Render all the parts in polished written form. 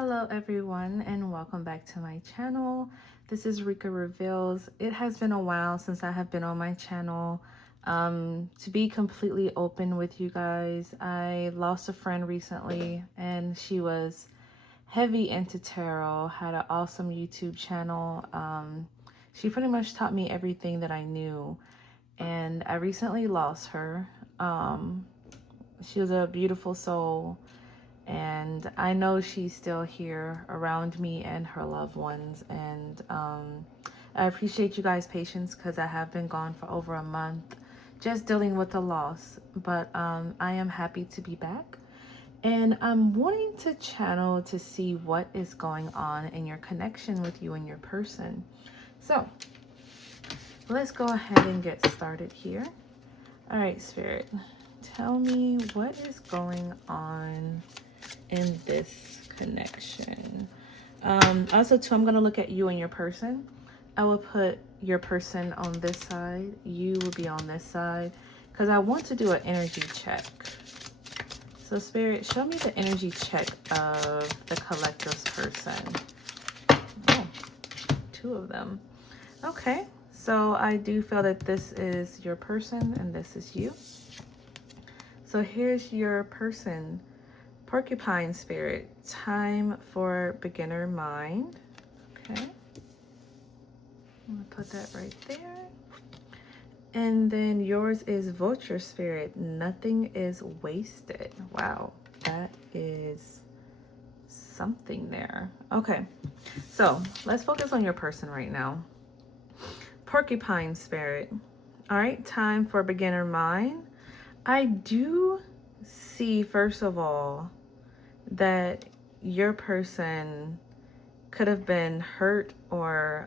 Hello everyone and welcome back to my channel. This is Rika Reveals. It has been a while since I have been on my channel. To be completely open with you guys, I lost a friend recently and she was heavy into tarot, had an awesome YouTube channel. She pretty much taught me everything that I knew, and I recently lost her. She was a beautiful soul, and I know she's still here around me and her loved ones. And I appreciate you guys' patience because I have been gone for over a month just dealing with the loss. But I am happy to be back. And I'm wanting to channel to see what is going on in your connection with you and your person. So let's go ahead and get started here. All right, Spirit, tell me what is going on in this connection. Also too, I'm going to look at you and your person. I will put your person on this side, you will be on this side, because I want to do an energy check. So Spirit, show me the energy check of the collective's person. Oh, two of them. Okay, so I do feel that this is your person and this is you. So here's your person. Porcupine Spirit, time for beginner mind. Okay, I'm gonna put that right there. And then yours is Vulture Spirit, nothing is wasted. Wow, that is something there. Okay, so let's focus on your person right now. Porcupine Spirit, all right, time for beginner mind. I do see, first of all, that your person could have been hurt or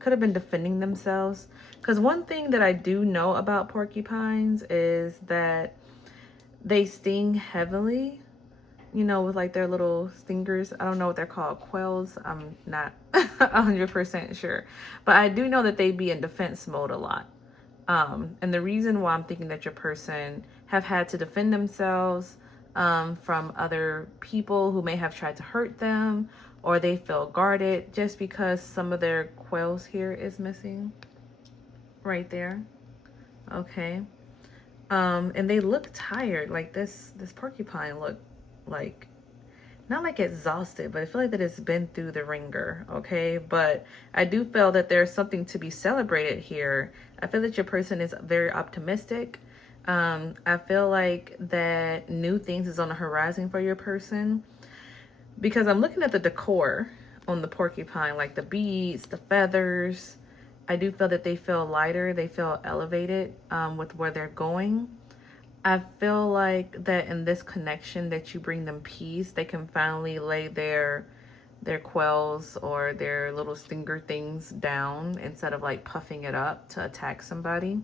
could have been defending themselves. Because one thing that I do know about porcupines is that they sting heavily, you know, with like their little stingers. I don't know what they're called, quills. I'm not 100% sure. But I do know that they be in defense mode a lot. And the reason why I'm thinking that your person have had to defend themselves from other people who may have tried to hurt them, or they feel guarded just because some of their quills here is missing right there. Okay. And they look tired. Like this porcupine look like, not like exhausted, but I feel like that it's been through the ringer. Okay. But I do feel that there's something to be celebrated here. I feel that your person is very optimistic. I feel like that new things is on the horizon for your person, because I'm looking at the decor on the porcupine, like the beads, the feathers. I do feel that they feel lighter, they feel elevated with where they're going. I feel like that in this connection that you bring them peace, they can finally lay their quells or their little stinger things down instead of like puffing it up to attack somebody.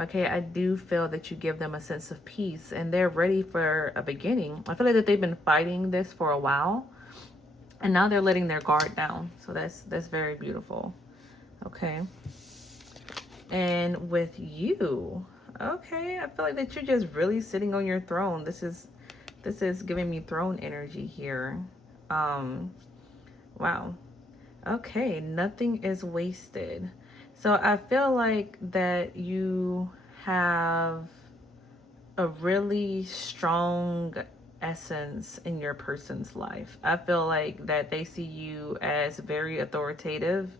Okay, I do feel that you give them a sense of peace and they're ready for a beginning. I feel like that they've been fighting this for a while and now they're letting their guard down. So that's very beautiful. Okay. And with you, okay, I feel like that you're just really sitting on your throne. This is giving me throne energy here. Wow. Okay, nothing is wasted. So I feel like that you have a really strong essence in your person's life. I feel like that they see you as very authoritative,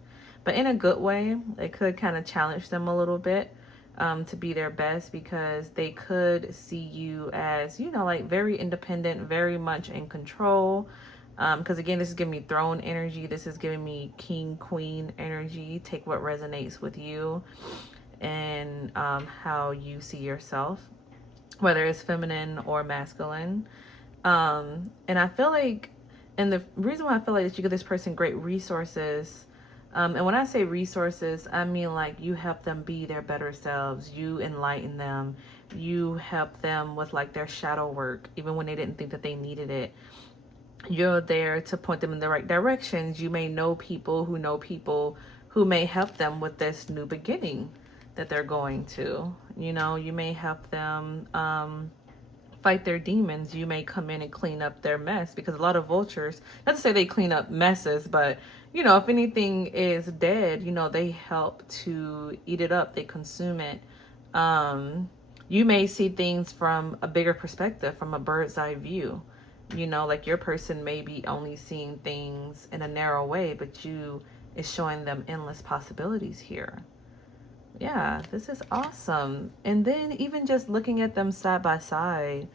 but in a good way. It could kind of challenge them a little bit to be their best, because they could see you as, you know, like very independent, very much in control. Because again, this is giving me throne energy. This is giving me king, queen energy. Take what resonates with you and how you see yourself, whether it's feminine or masculine. And I feel like, and the reason why I feel like that you give this person great resources, and when I say resources, I mean like you help them be their better selves. You enlighten them. You help them with like their shadow work, even when they didn't think that they needed it. You're there to point them in the right directions. You may know people who may help them with this new beginning that they're going to. You know, you may help them fight their demons, you may come in and clean up their mess, because a lot of vultures, not to say they clean up messes, but you know, if anything is dead, you know, they help to eat it up, they consume it. You may see things from a bigger perspective, from a bird's eye view. You know, like your person may be only seeing things in a narrow way, but you is showing them endless possibilities here. Yeah, this is awesome. And then even just looking at them side by side,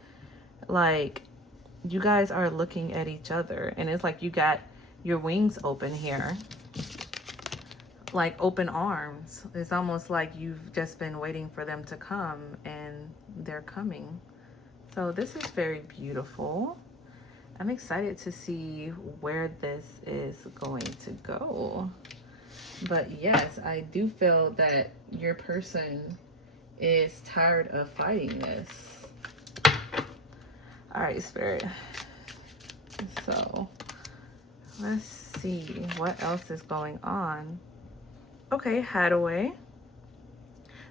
like you guys are looking at each other, and it's like you got your wings open here, like open arms. It's almost like you've just been waiting for them to come, and they're coming. So this is very beautiful. I'm excited to see where this is going to go. But yes, I do feel that your person is tired of fighting this. All right, Spirit. So let's see what else is going on. Okay, hideaway.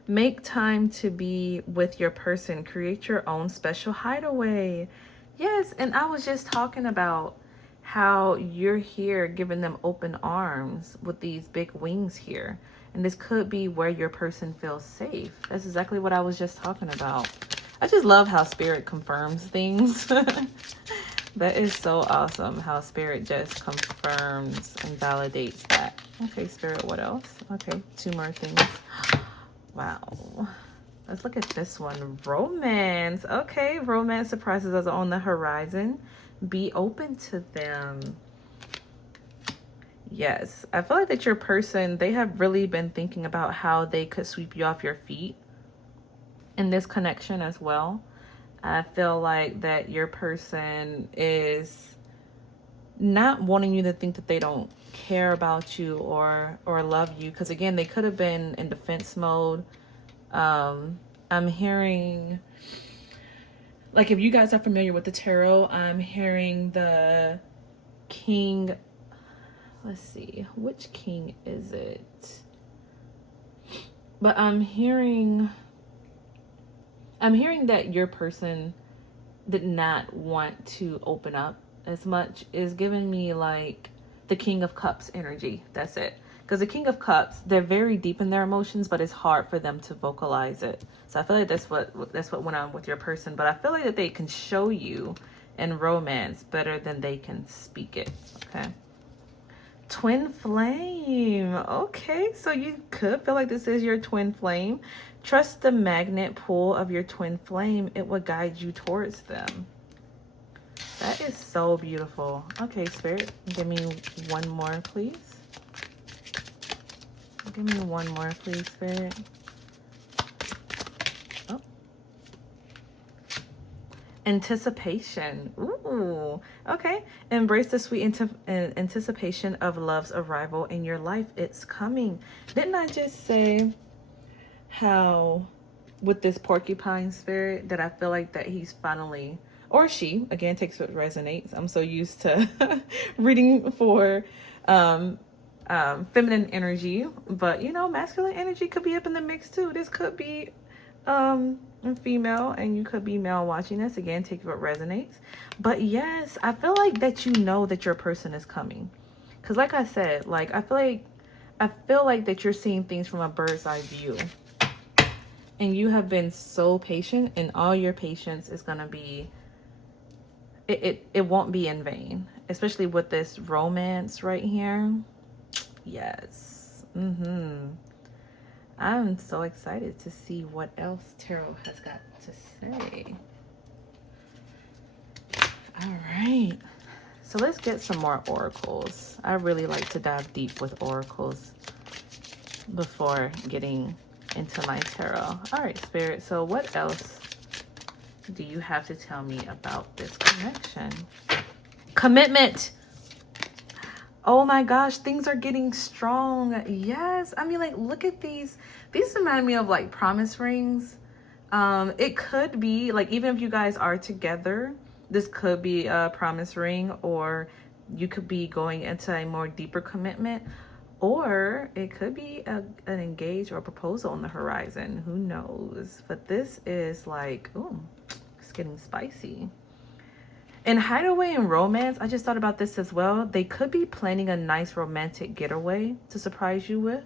Make time to be with your person. Create your own special hideaway. Yes, and I was just talking about how you're here giving them open arms with these big wings here. And this could be where your person feels safe. That's exactly what I was just talking about. I just love how Spirit confirms things. That is so awesome how Spirit just confirms and validates that. Okay, Spirit, what else? Okay, 2 more things. Wow. Let's look at this one. Romance. Okay, romance surprises are on the horizon. Be open to them. Yes, I feel like that your person, they have really been thinking about how they could sweep you off your feet in this connection as well. I feel like that your person is not wanting you to think that they don't care about you or love you, because again, they could have been in defense mode. I'm hearing, like, if you guys are familiar with the tarot, I'm hearing the king. Let's see, which king is it? But I'm hearing that your person did not want to open up as much. Is giving me like the King of Cups energy. That's it. Because the King of Cups, they're very deep in their emotions, but it's hard for them to vocalize it. So I feel like that's what went on with your person. But I feel like that they can show you in romance better than they can speak it. Okay. Twin flame. Okay, so you could feel like this is your twin flame. Trust the magnet pull of your twin flame. It will guide you towards them. That is so beautiful. Okay, Spirit, give me one more, please. Give me one more, please, Spirit. Oh. Anticipation. Ooh. Okay. Embrace the sweet anticipation of love's arrival in your life. It's coming. Didn't I just say how with this porcupine spirit that I feel like that he's finally, or she, again, takes what resonates. I'm so used to reading for feminine energy, but you know, masculine energy could be up in the mix too. This could be female, and you could be male watching this. Again, take what resonates. But yes, I feel like that you know that your person is coming, because like I said, like I feel like that you're seeing things from a bird's eye view, and you have been so patient, and all your patience is gonna be, it won't be in vain, especially with this romance right here. Yes. I'm so excited to see what else tarot has got to say. All right, so let's get some more oracles. I really like to dive deep with oracles before getting into my tarot. All right, Spirit, so what else do you have to tell me about this connection? Commitment. Oh my gosh, things are getting strong. Yes. I mean, like, look at these. These remind me of like promise rings. It could be like, even if you guys are together, this could be a promise ring, or you could be going into a more deeper commitment, or it could be an engage or a proposal on the horizon. Who knows? But this is like, ooh, it's getting spicy. And hideaway and romance, I just thought about this as well. They could be planning a nice romantic getaway to surprise you with.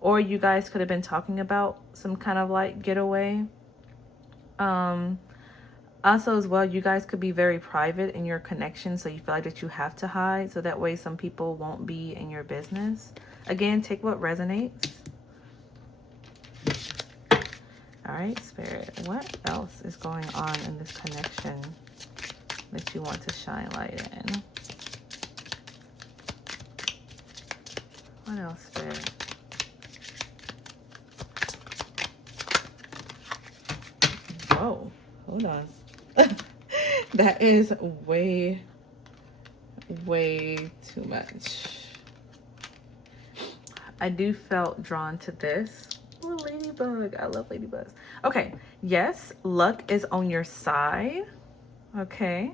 Or you guys could have been talking about some kind of like getaway. Also as well, you guys could be very private in your connection, so you feel like that you have to hide, so that way some people won't be in your business. Again, take what resonates. All right, Spirit, what else is going on in this connection that you want to shine light in? What else, Spirit? Whoa, hold on. That is way too much. I do felt drawn to this. Oh, ladybug. I love ladybugs. Okay, yes, luck is on your side. Okay.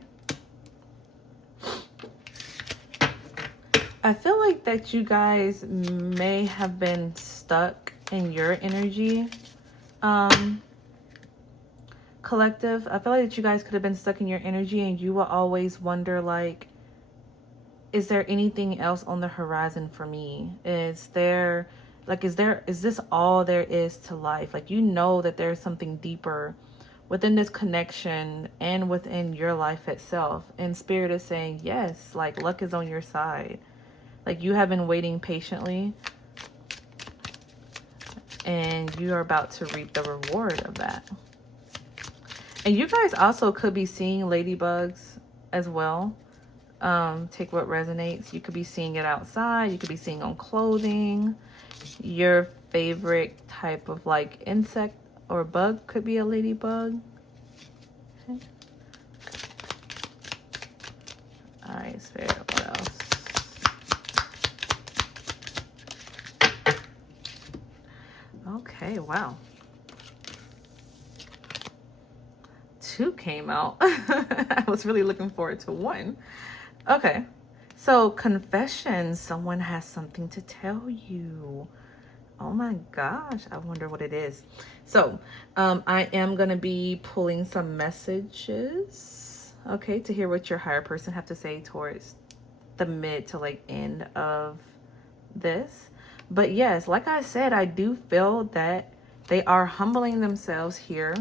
I feel like that you guys may have been stuck in your energy. Collective, I feel like that you guys could have been stuck in your energy, and you will always wonder, like, is there anything else on the horizon for me? Is this all there is to life? Like, you know that there's something deeper within this connection and within your life itself. And Spirit is saying, yes, like, luck is on your side. Like, you have been waiting patiently, and you are about to reap the reward of that. And you guys also could be seeing ladybugs as well. Take what resonates. You could be seeing it outside. You could be seeing on clothing. Your favorite type of like insect or bug could be a ladybug. Okay. All right, Spirit, what else? Okay, wow. 2 came out. I was really looking forward to 1. Okay, so confession. Someone has something to tell you. Oh my gosh, I wonder what it is. So I am going to be pulling some messages, okay, to hear what your higher person have to say towards the mid to like end of this. But yes, like I said, I do feel that they are humbling themselves here.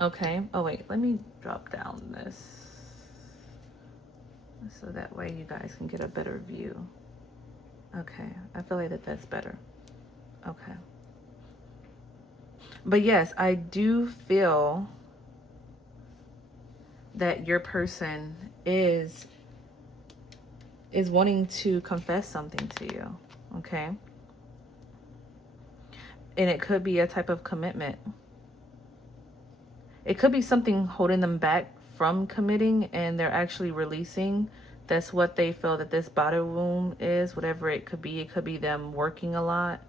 Okay. Oh, wait. Let me drop down this so that way you guys can get a better view. Okay. I feel like that's better. Okay. But yes, I do feel that your person is wanting to confess something to you. Okay. And it could be a type of commitment. It could be something holding them back from committing, and they're actually releasing. That's what they feel that this body wound is, whatever it could be. It could be them working a lot.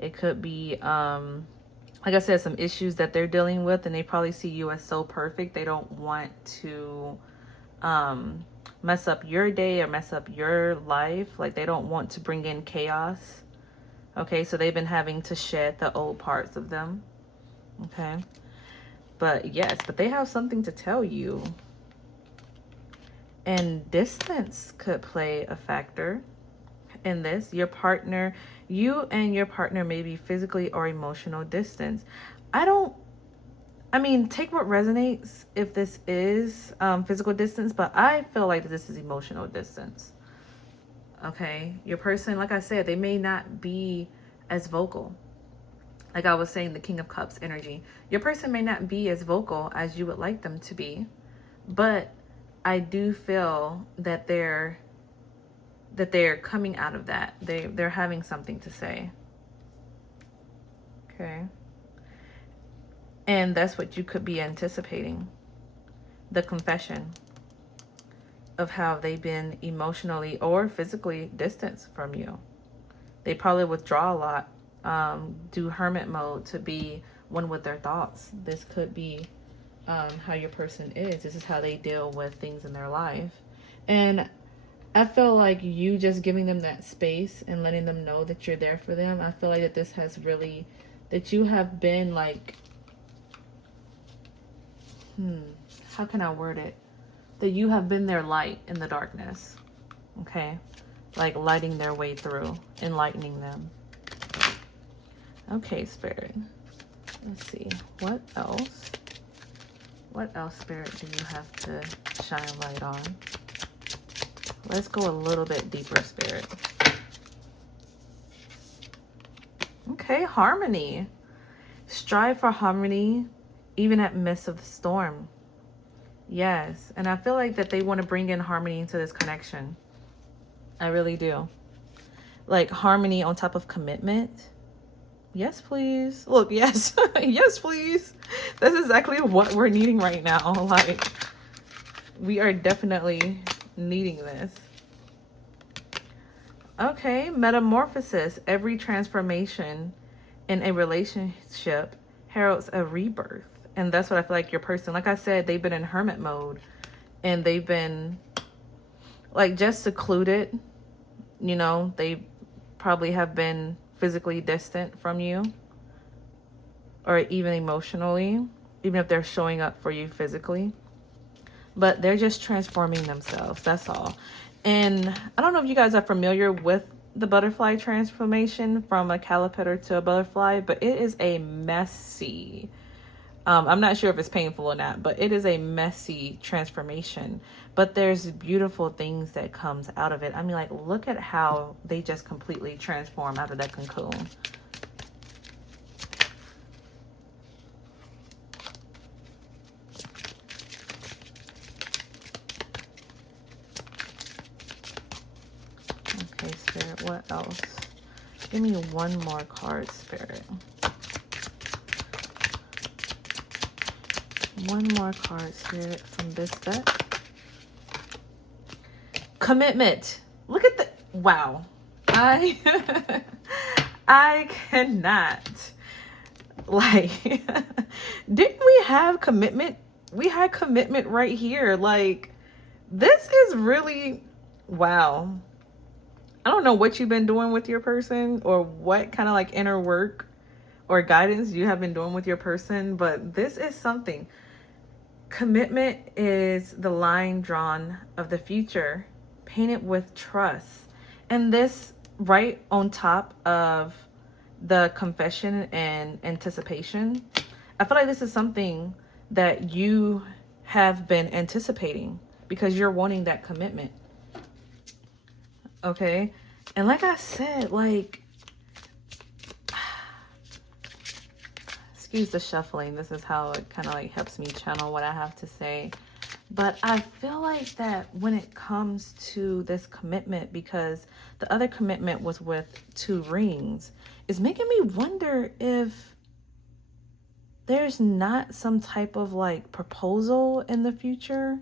It could be, like I said, some issues that they're dealing with, and they probably see you as so perfect. They don't want to mess up your day or mess up your life. Like, they don't want to bring in chaos. Okay, so they've been having to shed the old parts of them. Okay. But yes, but they have something to tell you. And distance could play a factor in this. Your partner, you and your partner may be physically or emotional distance. I mean, take what resonates if this is physical distance, but I feel like this is emotional distance. Okay, your person, like I said, they may not be as vocal. Like I was saying, the King of Cups energy. Your person may not be as vocal as you would like them to be, but I do feel that they're coming out of that. They're having something to say. Okay. And that's what you could be anticipating. The confession of how they've been emotionally or physically distanced from you. They probably withdraw a lot. Do hermit mode to be one with their thoughts. This could be how your person is. This is how they deal with things in their life. And I feel like you just giving them that space and letting them know that you're there for them. I feel like that this has really, that you have been like, how can I word it? That you have been their light in the darkness. Okay? Like lighting their way through, enlightening them. Okay, Spirit. Let's see. What else? What else, Spirit, do you have to shine light on? Let's go a little bit deeper, Spirit. Okay, harmony. Strive for harmony, even at midst of the storm. Yes, and I feel like that they want to bring in harmony into this connection. I really do. Like harmony on top of commitment. Yes, please. Look, yes. Yes, please. That's exactly what we're needing right now. Like, we are definitely needing this. Okay, metamorphosis. Every transformation in a relationship heralds a rebirth. And that's what I feel like your person, like I said, they've been in hermit mode. And they've been, like, just secluded. You know, they probably have been physically distant from you, or even emotionally, even if they're showing up for you physically, but they're just transforming themselves. That's all. And I don't know if you guys are familiar with the butterfly transformation from a caterpillar to a butterfly, but it is a messy, I'm not sure if it's painful or not, but it is a messy transformation. But there's beautiful things that comes out of it. I mean, like, look at how they just completely transform out of that cocoon. Okay, Spirit, what else? Give me one more card, Spirit. One more card, Spirit, from this deck. Commitment. Look at the, wow. I cannot, like, didn't we have commitment? We had commitment right here. Like, this is really, wow. I don't know what you've been doing with your person, or what kind of like inner work or guidance you have been doing with your person, but this is something. Commitment is the line drawn of the future, painted with trust. And this right on top of the confession and anticipation. I feel like this is something that you have been anticipating because you're wanting that commitment. Okay? And like I said, like, excuse the shuffling. This is how it kind of like helps me channel what I have to say. But I feel like that when it comes to this commitment, because the other commitment was with 2 rings, is making me wonder if there's not some type of like proposal in the future,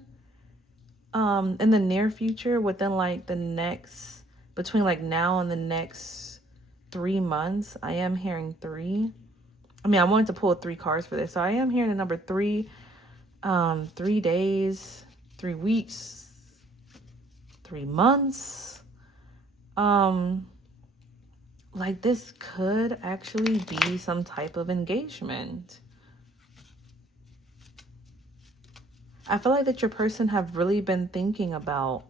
in the near future, within like the next, between like now and the next 3 months. I am hearing 3. I mean, I wanted to pull 3 cards for this. So I am hearing the number 3, 3 days, 3 weeks, 3 months. Like this could actually be some type of engagement. I feel like that your person have really been thinking about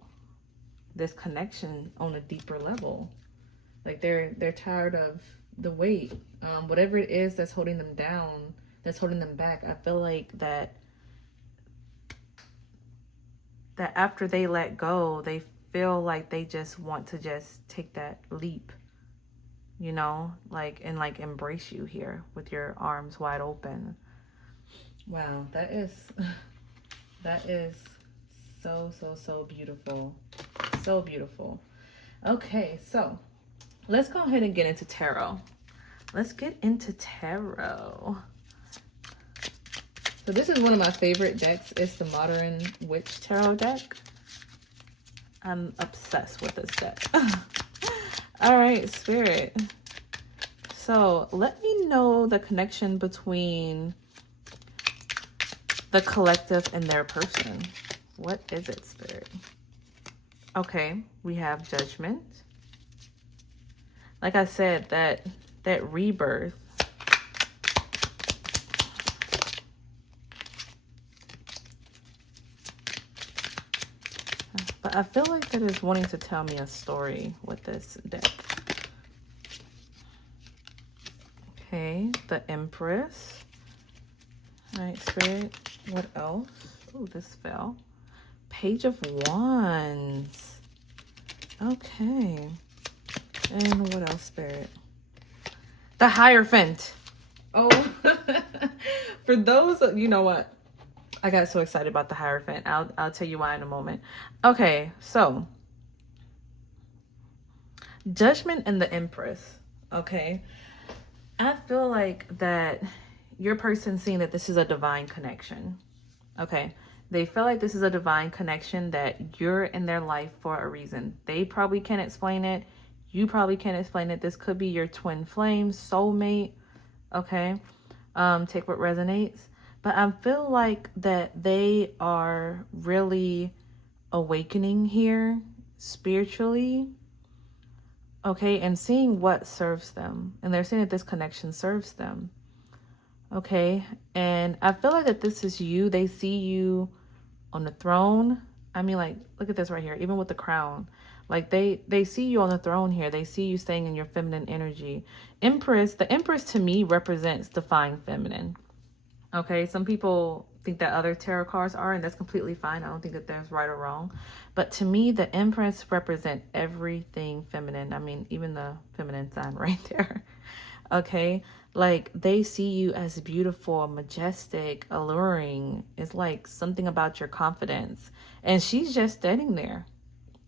this connection on a deeper level. Like they're tired of the weight, whatever it is that's holding them down, that's holding them back. I feel like that after they let go, they feel like they just want to just take that leap, you know, like, and like embrace you here with your arms wide open. Wow, that is so beautiful. So beautiful. Okay, so let's go ahead and get into tarot. Let's get into tarot. So this is one of my favorite decks. It's the Modern Witch Tarot deck. I'm obsessed with this deck. All right, Spirit. So let me know the connection between the collective and their person. What is it, Spirit? Okay, we have Judgment. Like I said, that rebirth. But I feel like that is wanting to tell me a story with this deck. Okay, the Empress. All right, Spirit. What else? Oh, this fell. Page of Wands. Okay. And what else, Spirit? The Hierophant. Oh, for those, you know what? I got so excited about the Hierophant. I'll tell you why in a moment. Okay, so Judgment and the Empress. Okay, I feel like that your person seeing that this is a divine connection. Okay, they feel like this is a divine connection, that you're in their life for a reason. They probably can't explain it. You probably can't explain it. This could be your twin flame, soulmate. Okay, take what resonates. But I feel like that they are really awakening here spiritually. Okay, and seeing what serves them. And they're saying that this connection serves them. Okay, and I feel like that this is you. They see you on the throne. I mean, like, look at this right here, even with the crown. Like, they see you on the throne here. They see you staying in your feminine energy. Empress, the Empress to me represents divine feminine. Okay, some people think that other tarot cards are, and that's completely fine. I don't think that there's right or wrong. But to me, the Empress represent everything feminine. I mean, even the feminine sign right there. Okay, like they see you as beautiful, majestic, alluring. It's like something about your confidence. And she's just standing there.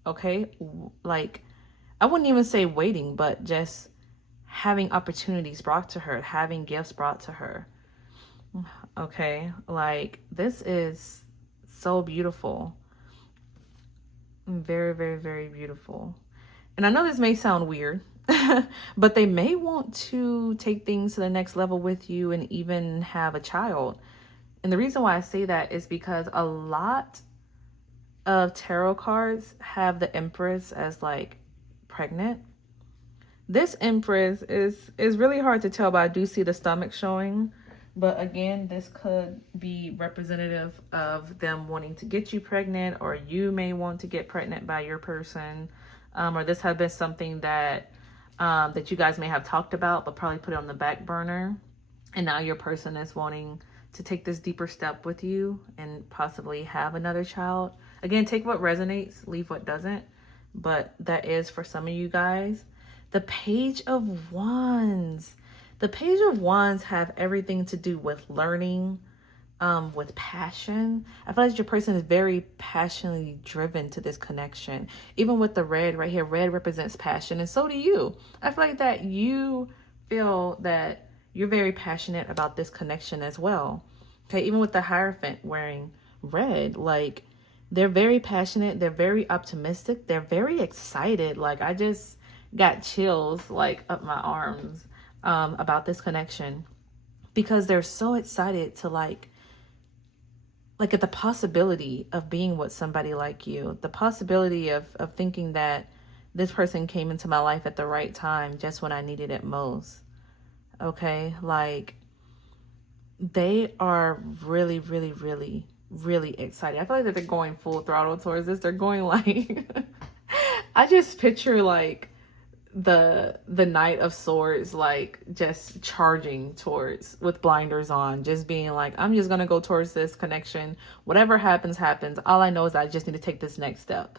Okay, like I wouldn't even say waiting, but just having opportunities brought to her, having gifts brought to her. Okay, like this is so beautiful. Very, very, very beautiful. And I know this may sound weird, but they may want to take things to the next level with you and even have a child. And the reason why I say that is because a lot of tarot cards have the Empress as like pregnant. This Empress is really hard to tell, but I do see the stomach showing. But again, this could be representative of them wanting to get you pregnant, or you may want to get pregnant by your person. Or this has been something that that you guys may have talked about, but probably put it on the back burner. And now your person is wanting to take this deeper step with you and possibly have another child. Again, take what resonates, leave what doesn't. But that is for some of you guys. The Page of Wands. The Page of Wands have everything to do with learning, with passion. I feel like your person is very passionately driven to this connection. Even with the red right here, red represents passion, and so do you. I feel like that you feel that you're very passionate about this connection as well. Okay, even with the Hierophant wearing red, like they're very passionate, they're very optimistic, they're very excited. Like I just got chills like up my arms about this connection, because they're so excited to like at the possibility of being with somebody like you, the possibility of thinking that this person came into my life at the right time, just when I needed it most. Okay, like they are really, really, really, really excited. I feel like that they're going full throttle towards this. They're going like I just picture like the Knight of Swords, like just charging towards with blinders on, just being like, I'm just gonna go towards this connection. Whatever happens, happens. All I know is I just need to take this next step.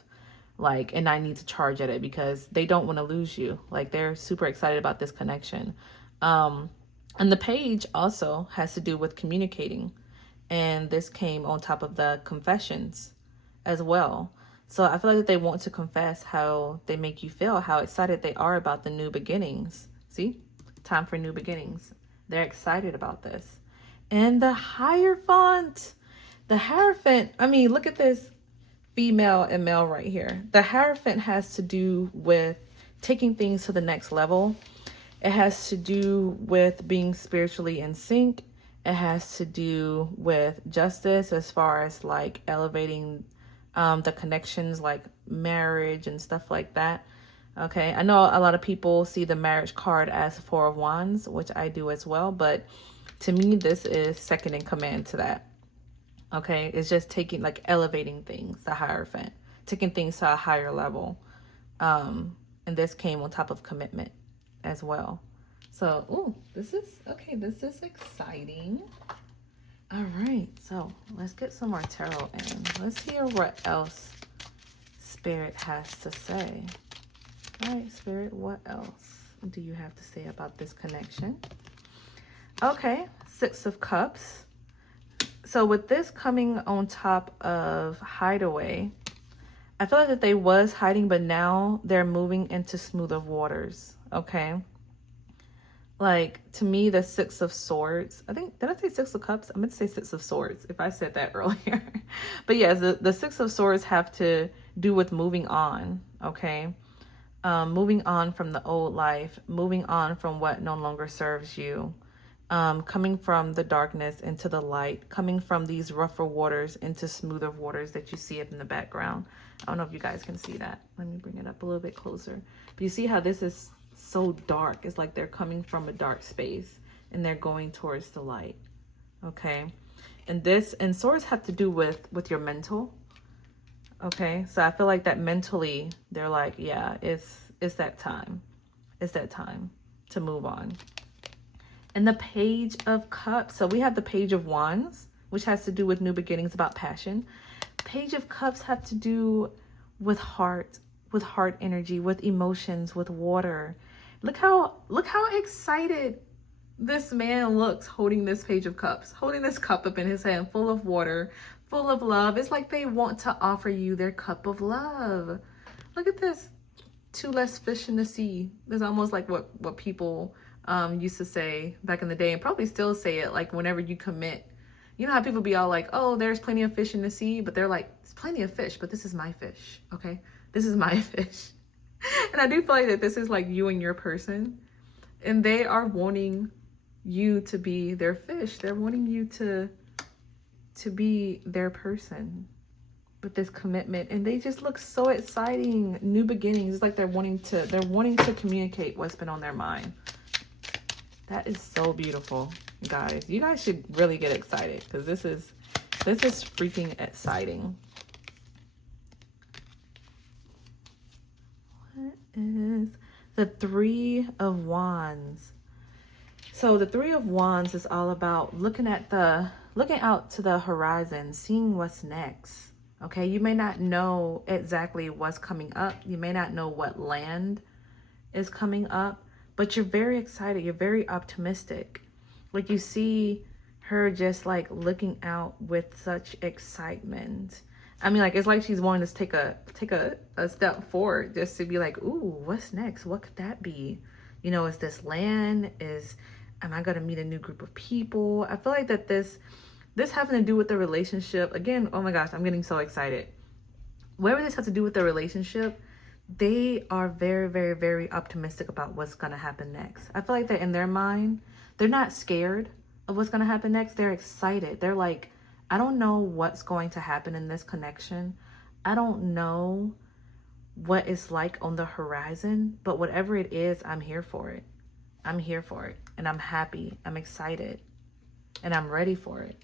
Like, and I need to charge at it because they don't want to lose you. Like they're super excited about this connection. And the page also has to do with communicating. And this came on top of the confessions as well. So I feel like that they want to confess how they make you feel, how excited they are about the new beginnings. See? Time for new beginnings. They're excited about this. And the Hierophant. The Hierophant, I mean, look at this female and male right here. The Hierophant has to do with taking things to the next level. It has to do with being spiritually in sync. It has to do with justice as far as like elevating the connections like marriage and stuff like that. Okay, I know a lot of people see the marriage card as Four of Wands, which I do as well, but to me this is second in command to that. Okay, it's just taking like elevating things, the Hierophant, taking things to a higher level. And this came on top of commitment as well. So, oh, this is exciting. All right, so let's get some more tarot in. Let's hear what else Spirit has to say. All right, Spirit, what else do you have to say about this connection? Okay, Six of Cups. So with this coming on top of Hideaway, I feel like that they was hiding, but now they're moving into smoother waters, okay? Like, to me, the Six of Swords, I think, did I say Six of Cups? I meant to say Six of Swords, if I said that earlier. But yes, the Six of Swords have to do with moving on, okay? Moving on from the old life, moving on from what no longer serves you, coming from the darkness into the light, coming from these rougher waters into smoother waters that you see up in the background. I don't know if you guys can see that. Let me bring it up a little bit closer. But you see how this is so dark. It's like they're coming from a dark space and they're going towards the light. Okay. And swords have to do with your mental. Okay. So I feel like that mentally they're like, yeah, it's that time. It's that time to move on. And the Page of Cups. So we have the Page of Wands, which has to do with new beginnings, about passion. Page of Cups have to do with heart energy, with emotions, with water. Look how excited this man looks holding this Page of Cups, holding this cup up in his hand, full of water, full of love. It's like they want to offer you their cup of love. Look at this. 2 less fish in the sea. It's almost like what people used to say back in the day, and probably still say it, like whenever you commit. You know how people be all like, oh, there's plenty of fish in the sea, but they're like, there's plenty of fish, but this is my fish, okay? This is my fish. And I do feel like that this is like you and your person, and they are wanting you to be their fish. They're wanting you to be their person with this commitment, and they just look so exciting. New beginnings. It's like they're wanting to communicate what's been on their mind. That is so beautiful, guys. You guys should really get excited, because this is freaking exciting. What is the Three of Wands? So the Three of Wands is all about looking out to the horizon, seeing what's next. Okay, you may not know exactly what's coming up. You may not know what land is coming up, but you're very excited. You're very optimistic. Like, you see her just like looking out with such excitement. I mean, like, it's like she's wanting to take a step forward, just to be like, ooh, what's next? What could that be? You know, is this land? Am I going to meet a new group of people? I feel like that this having to do with the relationship. Again, oh my gosh, I'm getting so excited. Whatever this has to do with the relationship, they are very, very, very optimistic about what's going to happen next. I feel like that in their mind, they're not scared of what's going to happen next. They're excited. They're like, I don't know what's going to happen in this connection. I don't know what it's like on the horizon, but whatever it is, I'm here for it. I'm here for it, and I'm happy. I'm excited, and I'm ready for it.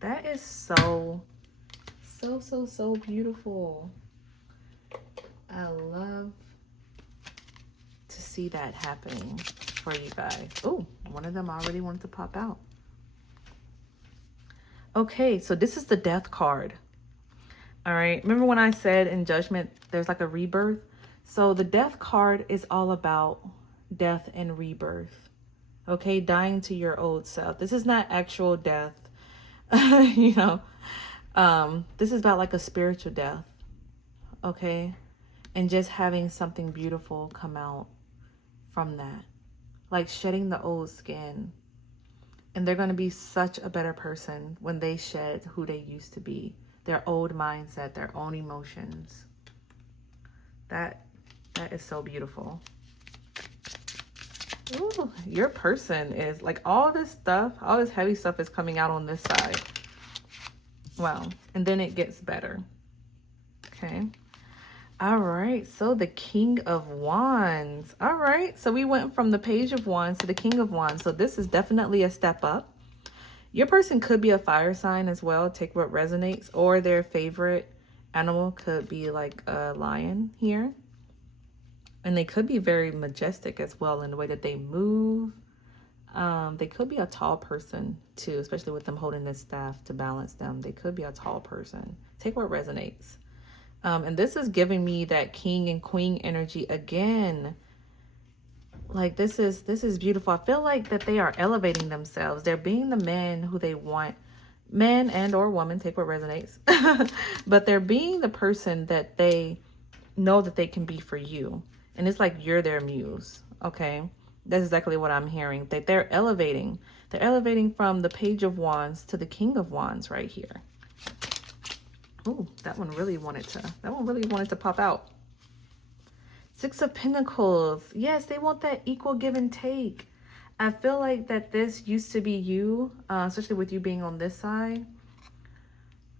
That is so beautiful. I love to see that happening for you guys. Oh, one of them already wanted to pop out. Okay, so this is the Death card. All right, remember when I said in Judgment there's like a rebirth? So the Death card is all about death and rebirth. Okay, dying to your old self. This is not actual death. You know, this is about like a spiritual death. Okay, and just having something beautiful come out from that, like shedding the old skin. And they're going to be such a better person when they shed who they used to be, their old mindset, their own emotions. That is so beautiful. Ooh, your person is like, all this stuff, all this heavy stuff is coming out on this side. Wow. And then it gets better. Okay. All right. So the King of Wands. All right. So we went from the Page of Wands to the King of Wands. So this is definitely a step up. Your person could be a fire sign as well. Take what resonates, or their favorite animal could be like a lion here. And they could be very majestic as well in the way that they move. They could be a tall person too, especially with them holding this staff to balance them. They could be a tall person. Take what resonates. And this is giving me that king and queen energy again. Like this is beautiful. I feel like that they are elevating themselves. They're being the man who they want. Man and or woman, take what resonates. But they're being the person that they know that they can be for you. And it's like you're their muse. Okay. That's exactly what I'm hearing. That they're elevating. They're elevating from the Page of Wands to the King of Wands right here. Oh, that one really wanted to pop out. Six of Pentacles. Yes, they want that equal give and take. I feel like that this used to be you, especially with you being on this side.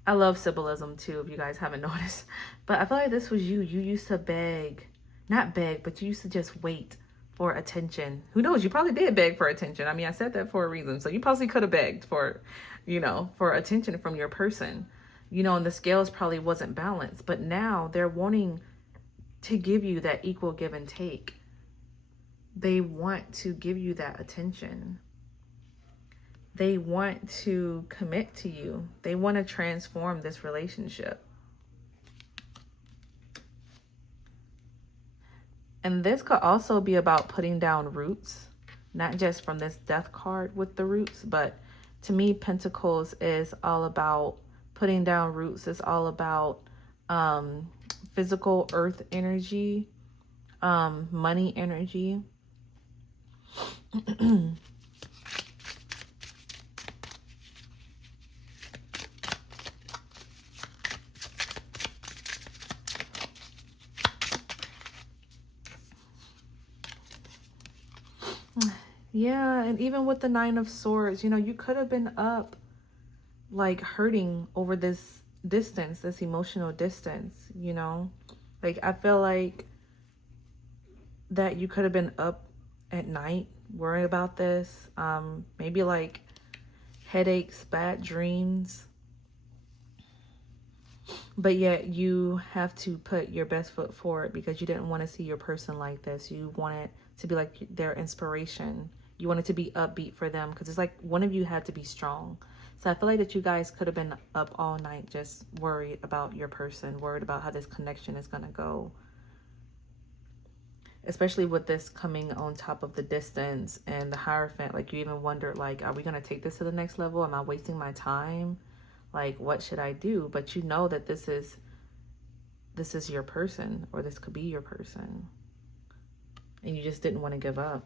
I love symbolism too, if you guys haven't noticed. But I feel like this was you. You used to beg. Not beg, but you used to just wait for attention. Who knows? You probably did beg for attention. I mean, I said that for a reason. So you possibly could have begged for, you know, for attention from your person. You know, and the scales probably wasn't balanced. But now they're wanting to give you that equal give and take. They want to give you that attention. They want to commit to you. They want to transform this relationship. And this could also be about putting down roots, not just from this death card with the roots, but to me, Pentacles is all about putting down roots. It's all about physical earth energy, money energy. Yeah, and even with the Nine of Swords, you know, you could have been up like hurting over this distance, this emotional distance, you know. Like I feel like that you could have been up at night worrying about this. Maybe like headaches, bad dreams. But yet you have to put your best foot forward because you didn't want to see your person like this. You wanted to be like their inspiration. You wanted to be upbeat for them because it's like one of you had to be strong. So I feel like that you guys could have been up all night just worried about your person, worried about how this connection is going to go. Especially with this coming on top of the distance and the Hierophant. Like you even wondered, like, are we going to take this to the next level? Am I wasting my time? Like, what should I do? But you know that this is your person, or this could be your person. And you just didn't want to give up.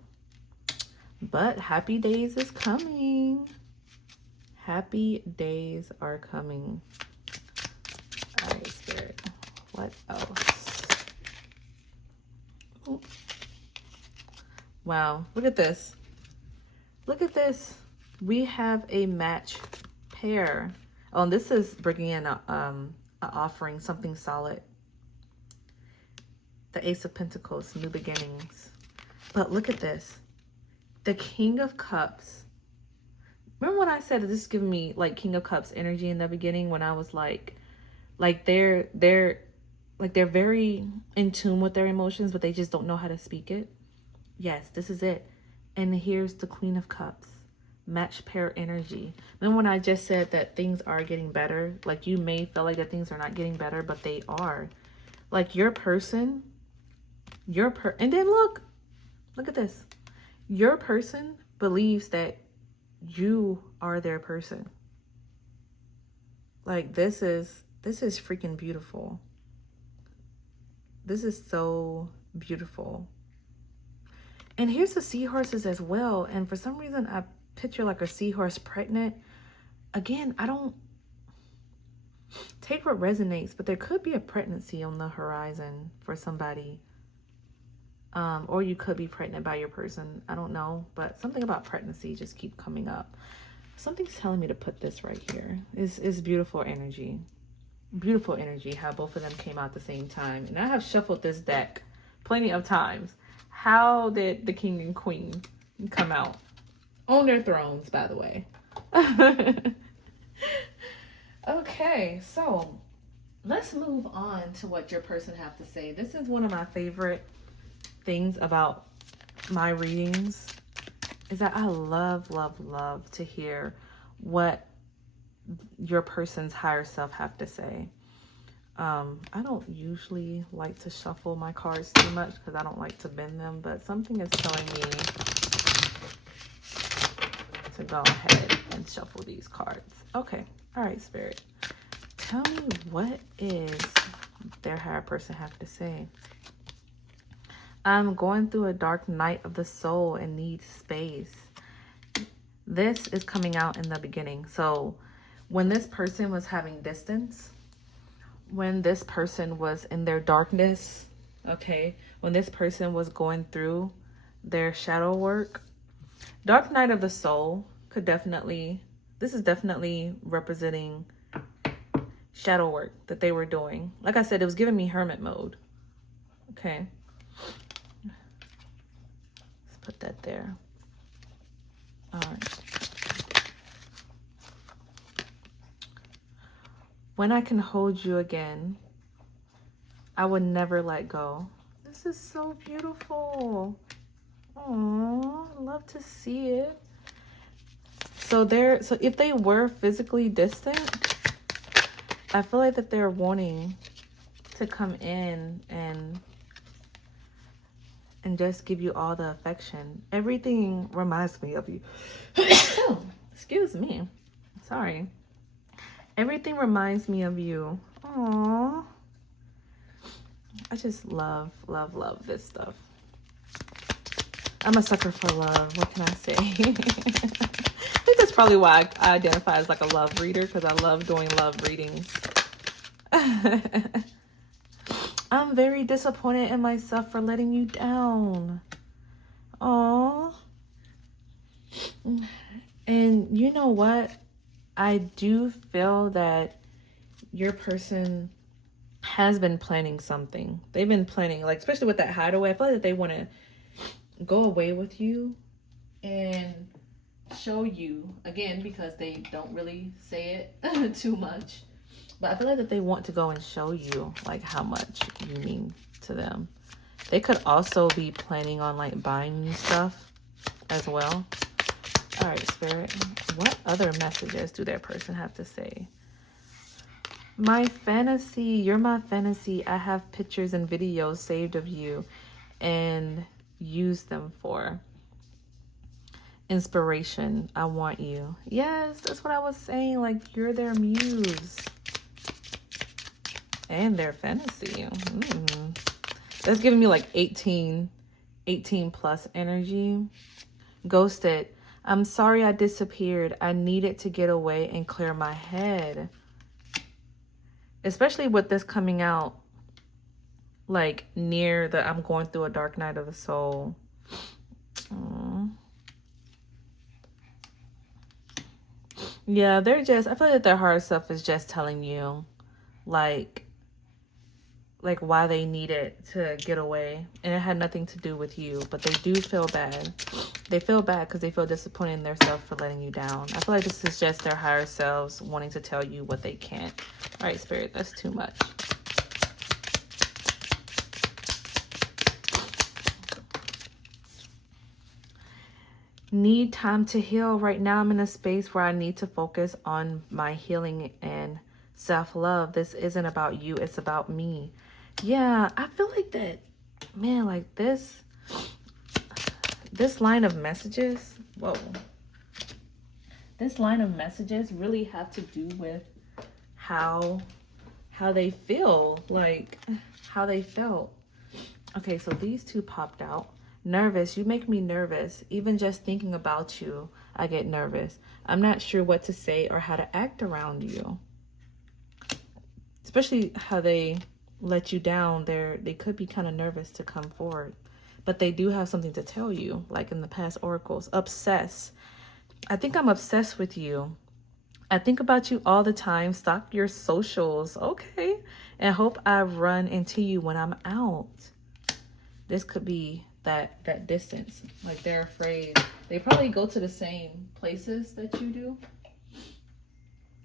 But happy days is coming. Happy days are coming. All right, Spirit. What else? Ooh. Wow, look at this. Look at this. We have a match pair. Oh, and this is bringing in a offering, something solid. The Ace of Pentacles, new beginnings. But look at this. The King of Cups. Remember when I said that this is giving me like King of Cups energy in the beginning when I was like they're very in tune with their emotions, but they just don't know how to speak it. Yes, this is it. And here's the Queen of Cups. Match pair energy. Then when I just said that things are getting better, like you may feel like that things are not getting better, but they are. Like your person, and then look at this. Your person believes that you are their person. Like this is freaking beautiful. This is so beautiful. And here's the seahorses as well. And for some reason I picture like a seahorse pregnant. Again, I don't take what resonates, but there could be a pregnancy on the horizon for somebody. Or you could be pregnant by your person. I don't know, but something about pregnancy just keep coming up. Something's telling me to put this right here. It's beautiful energy. Beautiful energy how both of them came out at the same time. And I have shuffled this deck plenty of times. How did the King and Queen come out? On their thrones, by the way. Okay, so let's move on to what your person have to say. This is one of my favorite things about my readings, is that I love, love, love to hear what your person's higher self have to say. I don't usually like to shuffle my cards too much because I don't like to bend them, but something is telling me to go ahead and shuffle these cards. Okay. All right, Spirit. Tell me, what is their higher person have to say? I'm going through a dark night of the soul and need space. This is coming out in the beginning. So when this person was having distance, when this person was in their darkness, okay, when this person was going through their shadow work, dark night of the soul could definitely, this is definitely representing shadow work that they were doing. Like I said, it was giving me hermit mode. Okay. Let's put that there. All right. When I can hold you again, I would never let go. This is so beautiful. Oh, I love to see it. So if they were physically distant, I feel like that they're wanting to come in and just give you all the affection. Everything reminds me of you. Excuse me. Sorry. Everything reminds me of you. Aww. I just love, love, love this stuff. I'm a sucker for love. What can I say? I think that's probably why I identify as like a love reader, because I love doing love readings. I'm very disappointed in myself for letting you down. Aww. And you know what? I do feel that your person has been planning something. They've been planning, like, especially with that hideaway. I feel like that they want to go away with you and show you, again, because they don't really say it too much. But I feel like that they want to go and show you, like, how much you mean to them. They could also be planning on, like, buying you stuff as well. All right, Spirit, what other messages do their person have to say? My fantasy, you're my fantasy. I have pictures and videos saved of you and use them for inspiration. I want you. Yes, that's what I was saying. Like, you're their muse and their fantasy. That's giving me like 18 plus energy. Ghosted. I'm sorry I disappeared. I needed to get away and clear my head. Especially with this coming out like near the I'm going through a dark night of the soul. Yeah, they're just, I feel like their higher self is just telling you like why they needed to get away, and it had nothing to do with you, but they do feel bad. They feel bad because they feel disappointed in themselves for letting you down. I feel like this is just their higher selves wanting to tell you what they can't. All right, Spirit, that's too much. Need time to heal. Right now I'm in a space where I need to focus on my healing and self-love. This isn't about you, it's about me. Yeah, I feel like that, man, like this line of messages, whoa. This line of messages really have to do with how they feel, like how they felt. Okay, so these two popped out. Nervous, you make me nervous. Even just thinking about you, I get nervous. I'm not sure what to say or how to act around you. Especially how they let you down. They could be kind of nervous to come forward. But they do have something to tell you, like in the past oracles. Obsess. I think I'm obsessed with you. I think about you all the time. Stalk your socials. Okay. And hope I run into you when I'm out. This could be that distance. Like they're afraid. They probably go to the same places that you do.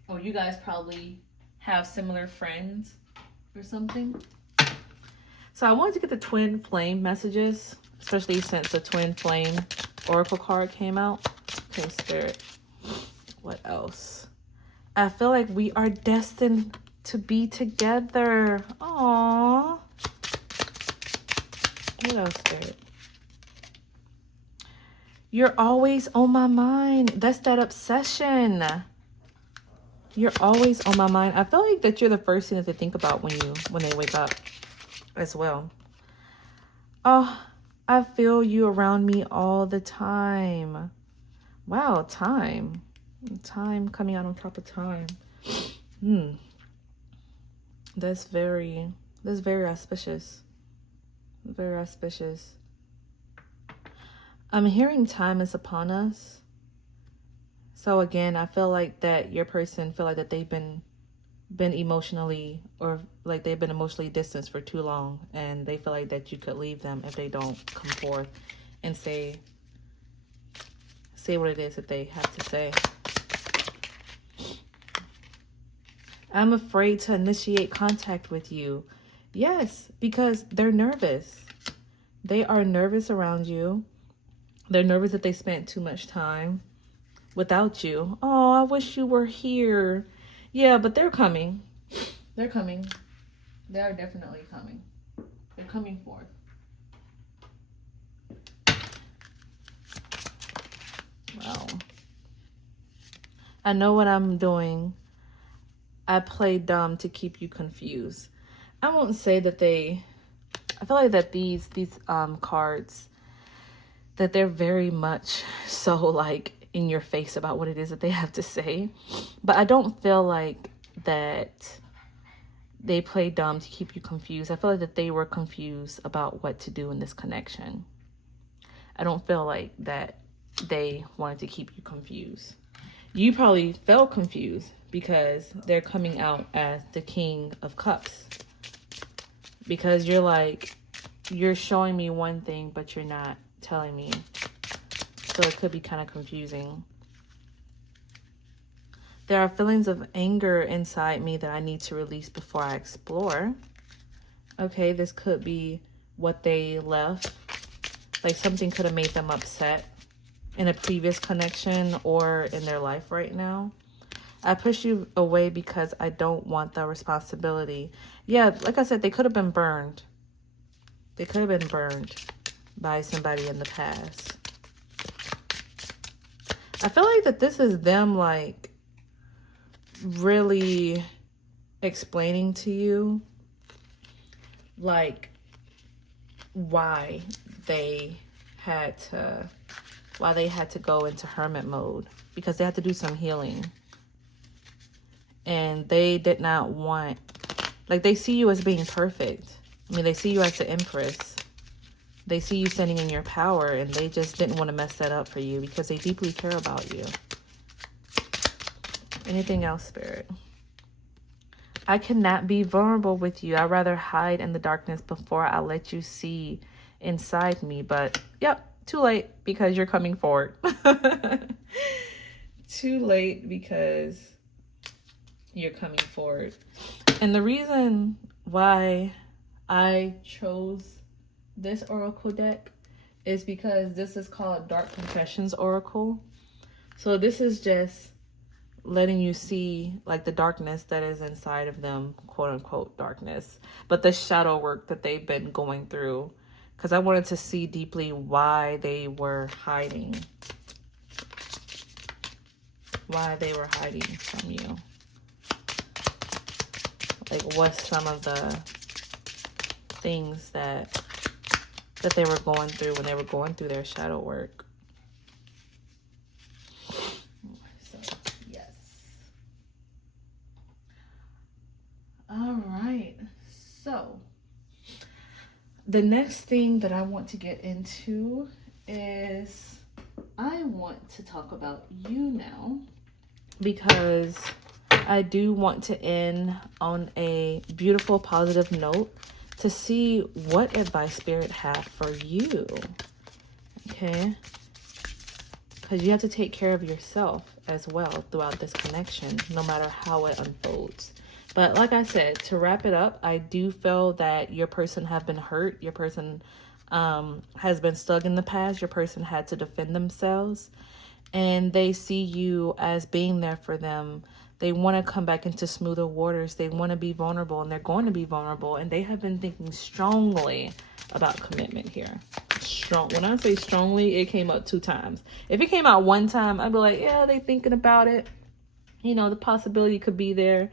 Or you guys probably have similar friends. or something. So I wanted to get the twin flame messages, especially since the twin flame oracle card came out. Okay, Spirit. What else? I feel like we are destined to be together. Aww. What else, Spirit? You're always on my mind. That's that obsession. You're always on my mind. I feel like that you're the first thing that they think about when they wake up as well. Oh, I feel you around me all the time. Wow, time. Time coming out on top of time. That's very auspicious. Very auspicious. I'm hearing time is upon us. So again, I feel like that your person feel like that they've been emotionally, or like they've been emotionally distanced for too long, and they feel like that you could leave them if they don't come forth and say what it is that they have to say. I'm afraid to initiate contact with you. Yes, because they're nervous. They are nervous around you. They're nervous that they spent too much time without you. Oh, I wish you were here. Yeah, but they're coming. They're coming. They are definitely coming. They're coming forth. Wow. I know what I'm doing. I play dumb to keep you confused. I won't say that I feel like that these cards, that they're very much so like in your face about what it is that they have to say. But I don't feel like that they play dumb to keep you confused. I feel like that they were confused about what to do in this connection. I don't feel like that they wanted to keep you confused. You probably felt confused because they're coming out as the King of Cups. Because you're like, you're showing me one thing, but you're not telling me. So it could be kind of confusing. There are feelings of anger inside me that I need to release before I explore. Okay, this could be what they left. Like something could have made them upset in a previous connection or in their life right now. I push you away because I don't want the responsibility. Yeah, like I said, they could have been burned. They could have been burned by somebody in the past. I feel like that this is them like really explaining to you like why they had to go into hermit mode, because they had to do some healing. And they did not want, like, they see you as being perfect. I mean, they see you as the Empress. They see you standing in your power, and they just didn't want to mess that up for you because they deeply care about you. Anything else, Spirit? I cannot be vulnerable with you. I'd rather hide in the darkness before I let you see inside me. But, yep, too late because you're coming forward. Too late because you're coming forward. And the reason why I chose this oracle deck is because this is called Dark Confessions Oracle. So this is just letting you see like the darkness that is inside of them, quote unquote darkness, but the shadow work that they've been going through, because I wanted to see deeply why they were hiding from you. Like, what's some of the things that they were going through when they were going through their shadow work. So, yes. All right. So, the next thing that I want to get into is I want to talk about you now, because I do want to end on a beautiful, positive note to see what advice Spirit have for you. Okay? Because you have to take care of yourself as well throughout this connection, no matter how it unfolds. But like I said, to wrap it up, I do feel that your person have been hurt. Your person has been stuck in the past. Your person had to defend themselves. And they see you as being there for them. They want to come back into smoother waters. They want to be vulnerable, and they're going to be vulnerable. And they have been thinking strongly about commitment here. Strong. When I say strongly, it came up 2 times. If it came out 1 time, I'd be like, yeah, they thinking about it. You know, the possibility could be there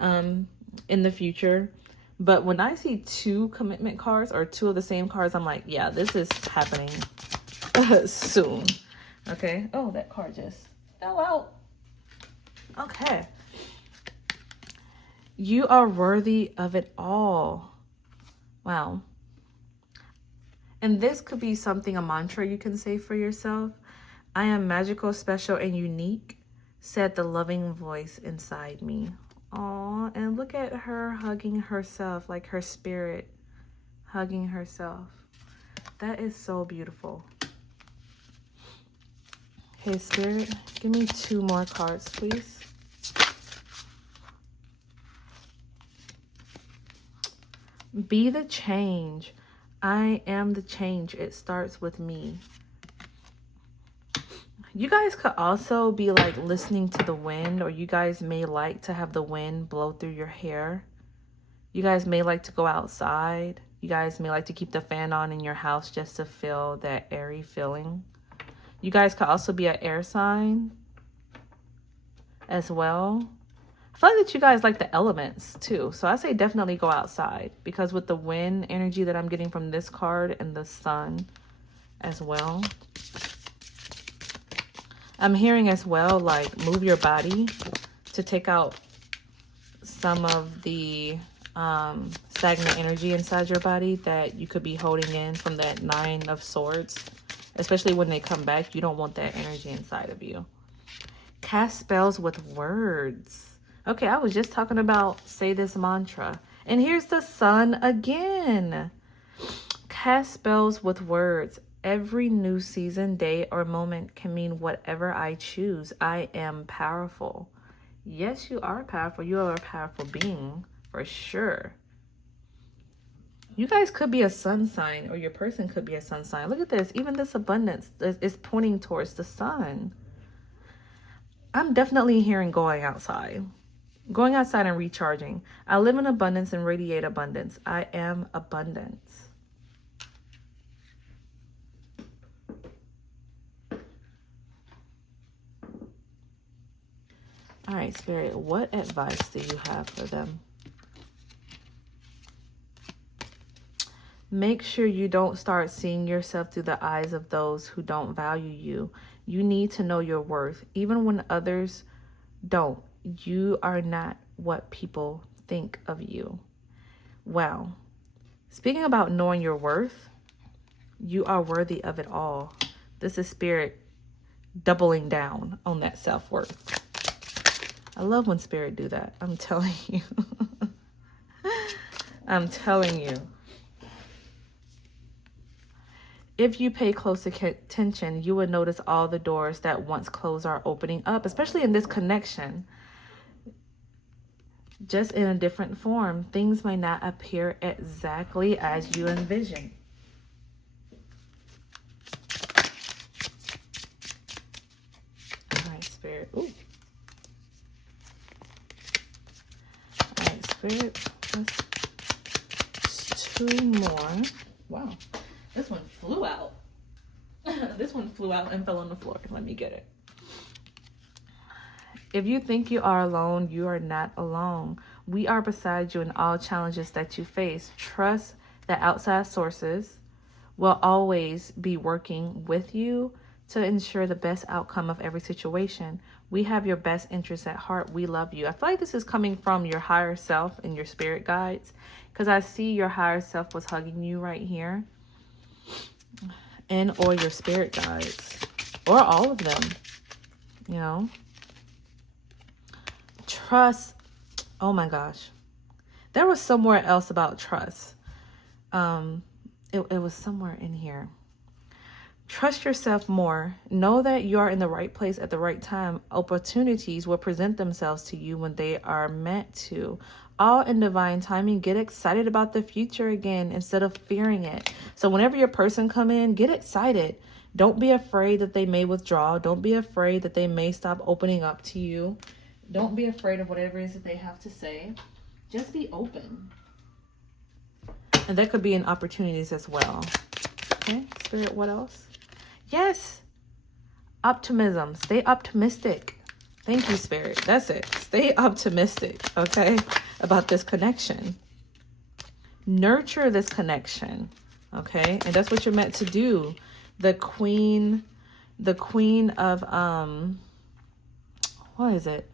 in the future. But when I see 2 commitment cards or 2 of the same cards, I'm like, yeah, this is happening soon. Okay. Oh, that card just fell out. Okay. You are worthy of it all. Wow. And this could be something, a mantra you can say for yourself. I am magical, special, and unique, said the loving voice inside me. Aw, and look at her hugging herself, like her spirit hugging herself. That is so beautiful. Okay, Spirit, give me 2 more cards, please. Be the change. I am the change. It starts with me. You guys could also be like listening to the wind, or you guys may like to have the wind blow through your hair. You guys may like to go outside. You guys may like to keep the fan on in your house just to feel that airy feeling. You guys could also be an air sign as well. I feel like that you guys like the elements too. So I say definitely go outside, because with the wind energy that I'm getting from this card and the sun as well, I'm hearing as well, like, move your body to take out some of the stagnant energy inside your body that you could be holding in from that 9 of Swords. Especially when they come back, you don't want that energy inside of you. Cast spells with words. Okay, I was just talking about say this mantra. And here's the sun again. Cast spells with words. Every new season, day, or moment can mean whatever I choose. I am powerful. Yes, you are powerful. You are a powerful being, for sure. You guys could be a sun sign, or your person could be a sun sign. Look at this. Even this abundance is pointing towards the sun. I'm definitely hearing going outside. Going outside and recharging. I live in abundance and radiate abundance. I am abundance. All right, Spirit, what advice do you have for them? Make sure you don't start seeing yourself through the eyes of those who don't value you. You need to know your worth. Even when others don't, you are not what people think of you. Wow. Speaking about knowing your worth, you are worthy of it all. This is Spirit doubling down on that self-worth. I love when Spirit do that. I'm telling you. I'm telling you. If you pay close attention, you will notice all the doors that once closed are opening up, especially in this connection. Just in a different form. Things may not appear exactly as you envision. All right, Spirit. Ooh. All right, Spirit. Let's 2 more. Wow. This one flew out. This one flew out and fell on the floor. Let me get it. If you think you are alone, you are not alone. We are beside you in all challenges that you face. Trust that outside sources will always be working with you to ensure the best outcome of every situation. We have your best interests at heart. We love you. I feel like this is coming from your higher self and your spirit guides, because I see your higher self was hugging you right here. And or your spirit guides, or all of them, you know. Trust. Oh my gosh, there was somewhere else about trust. It was somewhere in here. Trust yourself more. Know that you are in the right place at the right time. Opportunities will present themselves to you when they are meant to. All in divine timing. Get excited about the future again instead of fearing it. So whenever your person come in, get excited. Don't be afraid that they may withdraw. Don't be afraid that they may stop opening up to you. Don't be afraid of whatever it is that they have to say. Just be open. And that could be in opportunities as well. Okay, Spirit, what else? Yes, optimism. Stay optimistic. Thank you, Spirit. That's it. Stay optimistic, okay, about this connection. Nurture this connection, okay? And that's what you're meant to do. The queen of, what is it?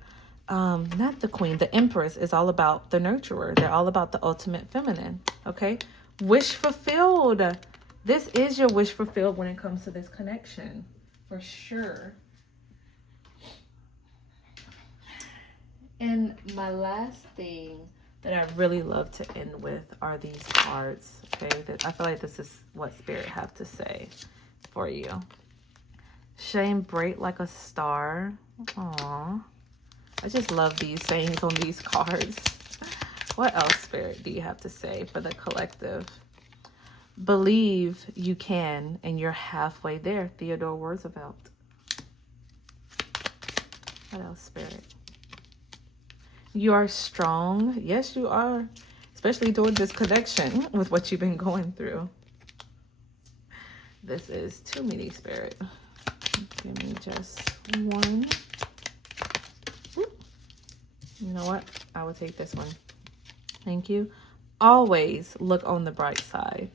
Not the queen, the empress is all about the nurturer. They're all about the ultimate feminine, okay? Wish fulfilled. This is your wish fulfilled when it comes to this connection, for sure. And my last thing that I really love to end with are these cards, okay? I feel like this is what Spirit have to say for you. Shine bright like a star. Aww. I just love these sayings on these cards. What else, Spirit, do you have to say for the collective? Believe you can, and you're halfway there. Theodore Roosevelt. What else, Spirit? You are strong. Yes, you are. Especially during this connection with what you've been going through. This is too many, Spirit. Give me just one. You know what? I will take this one. Thank you. Always look on the bright side.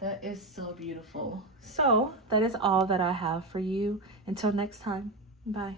That is so beautiful. So that is all that I have for you. Until next time. Bye.